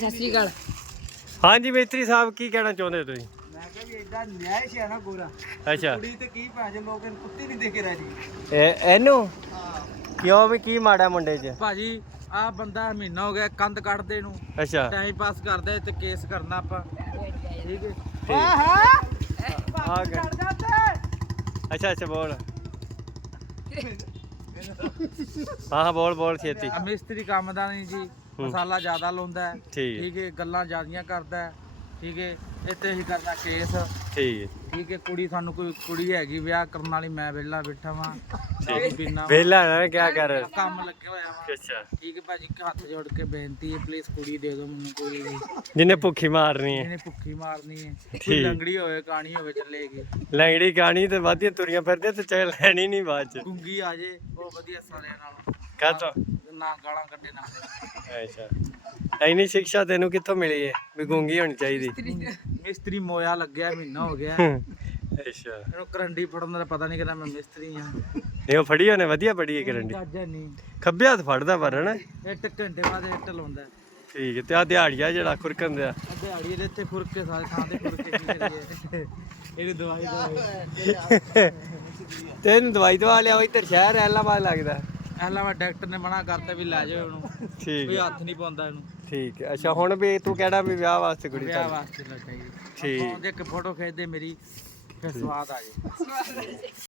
ਜੀ ਸਤਿ ਸ੍ਰੀ ਅਕਾਲ। ਹਾਂਜੀ ਮੇਤਰੀ ਸਾਹਿਬ ਕੀ ਕਹਿਣਾ ਚਾਹੁੰਦੇ ਤੁਸੀਂ? ਮੈਂ ਕਿਹਾ ਵੀ ਇਦਾਂ ਨਿਆਇਸ਼ ਹੈ ਨਾ ਗੋਰਾ। ਅੱਛਾ। ਕੁੜੀ ਤੇ ਕੀ ਭਾਜੇ ਲੋਕ ਇਹਨੂੰ ਕੁੱਤੀ ਨਹੀਂ ਦੇ ਕੇ ਰਾਜੀ ਇਹ ਇਹਨੂੰ? ਕਿਉਂ ਵੀ ਕੀ ਮਾੜਾ ਮੁੰਡੇ 'ਚ? ਭਾਜੀ ਆ ਬੰਦਾ ਮਹੀਨਾ ਹੋ ਗਿਆ ਕੰਧ ਕੱਢਦੇ ਨੂੰ। ਅੱਛਾ। ਟਾਈਮ ਪਾਸ ਕਰਦਾ ਤੇ ਕੇਸ ਕਰਨਾ ਆਪਾਂ। ਠੀਕ ਹੈ। ਠੀਕ। ਹਾਂ ਆ ਗਿਆ। ਅੱਛਾ ਅੱਛਾ ਬੋਲ। ਹਾਂ ਹਾਂ ਬੋਲ ਬੋਲ ਛੇਤੀ। ਮਿਸਤਰੀ ਕੰਮ ਦਾ ਨਹੀਂ ਜੀ। ਮਸਾਲਾ ਜ਼ਿਆਦਾ ਲਾਉਂਦਾ ਠੀਕ ਹੈ। ਠੀਕ ਹੈ ਗੱਲਾਂ ਜ਼ਿਆਦੀਆਂ ਕਰਦਾ ਹੈ। ਠੀਕ ਹੈ ਇੱਥੇ ਹੀ ਕਰਨਾ ਕੇਸ। ਠੀਕ ਹੈ। ਠੀਕ ਹੈ ਕੁੜੀ ਸਾਨੂੰ ਕੋਈ ਕੁੜੀ ਹੈਗੀ ਵਿਆਹ ਕਰਨ ਵਾਲੀ ਮੈਂ ਵਿਹਲਾ ਬੈਠਾ ਵਾਂ। ਦਾਰੂ ਪੀਣਾ ਵਾਂ, ਵੇਲਾ ਨਾ ਕਿਆ ਕਰ? ਕੰਮ ਲੱਗਿਆ ਹੋਇਆ ਵਾਂ। ਅੱਛਾ। ਠੀਕ ਹੈ ਭਾਜੀ ਹੱਥ ਜੋੜ ਕੇ ਬੇਨਤੀ ਹੈ ਪਲੀਜ਼ ਕੁੜੀ ਦੇ ਦਿਓ ਮੈਨੂੰ ਕੋਈ ਵੀ। ਜਿਹਨੇ ਭੁੱਖੀ ਮਾਰਨੀ ਹੈ। ਇਹਨੇ ਭੁੱਖੀ ਮਾਰਨੀ ਹੈ। ਕੋਈ ਠੀਕ। ਲੰਗੜੀ ਹੋਵੇ ਕਾਣੀ ਹੋਵੇ ਚੱਲੇਗੀ ਲੈਂਗੜੀ ਗਾਣੀ ਤੇ ਵਾਧੀਆਂ ਤੁਰੀਆਂ ਫਿਰਦੇ ਤੇ ਚਾਹ ਲੈਣੀ ਨਹੀਂ ਬਾਅਦ ਚ। ਗੁੰਗੀ ਆ ਜੇ ਉਹ ਵਧੀਆ ਸਾਲਿਆਂ ਨਾਲੋਂ। ਕਾਹਤੋਂ? ਨਾ ਗਾਲਾਂ ਕੱਢੇ ਨਾ। ਅੱਛਾ। ਐਨੀ ਸਿੱਖਿਆ ਤੈਨੂੰ ਕਿੱਥੋਂ ਮਿਲੀ ਹੈ ਵੀ ਗੂੰਗੀ ਹੋਣੀ ਚਾਹੀਦੀ। ਮਿਸਤਰੀ ਮੋਇਆ ਲੱਗਿਆ ਮਹੀਨਾ ਹੋ ਗਿਆ। ਅੱਛਾ। ਇਹਨੂੰ ਕਰੰਡੀ ਫੜਨ ਦਾ ਪਤਾ ਨਹੀਂ ਕਿਦਾ ਮੈਂ ਮਿਸਤਰੀ ਆ ਇਹ ਉਹ ਫੜੀ ਉਹਨੇ ਵਧੀਆ ਫੜੀ ਹੈ ਕਰੰਡੀ। ਗੱਜਾ ਨਹੀਂ। ਖੱਬੇ ਹੱਥ ਫੜਦਾ ਪਰ ਹਨਾ? ਇੱਟ ਘੰਟੇ ਬਾਅਦ ਇੱਟ ਲਾਉਂਦਾ। ਠੀਕ ਹੈ ਤੇ ਆ ਦਿਹਾੜੀਆ ਜਿਹੜਾ ਖੁਰਕਣ ਦਿਆ। ਦਿਹਾੜੀ ਦੇ ਇੱਥੇ ਫੁਰਕ ਕੇ ਸਾਰੇ ਥਾਂ ਤੇ ਫੁਰਕ ਕੇ ਕੀ ਕਰੀਏ। ਇਹਨੂੰ ਦਵਾਈ ਦਵਾਈ ਤੇ ਇਹਨੂੰ ਦਵਾਈ ਦਵਾ ਲਿਆ ਉਹ ਇੱਧਰ ਸ਼ਹਿਰ ਐਲਾਮਾਬਾਦ ਲੱਗਦਾ। ਪਹਿਲਾਂ ਵਾ ਡਾਕਟਰ ਨੇ ਮਨਾ ਕਰਤਾ ਵੀ ਲੈ ਜਾਓ ਉਹਨੂੰ ਠੀਕ ਕੋਈ ਹੈ। ਹੱਥ ਨਹੀਂ ਪਾਉਂਦਾ ਇਹਨੂੰ। ਠੀਕ ਹੈ। ਅੱਛਾ ਹੁਣ ਵੀ ਤੂੰ ਕਹਿਣਾ ਵੀ ਵਿਆਹ ਵਾਸਤੇ ਕੁੜੀ ਵਿਆਹ ਤਾਂ ਵਾਸਤੇ ਲੈ ਚਾਹੀਦੀ ਠੀਕ। ਆਪਾਂ ਉਹਦੇ ਇੱਕ ਫੋਟੋ ਖਿੱਚਦੇ ਮੇਰੀ ਫਿਰ ਸਵਾਦ ਆ ਜੇ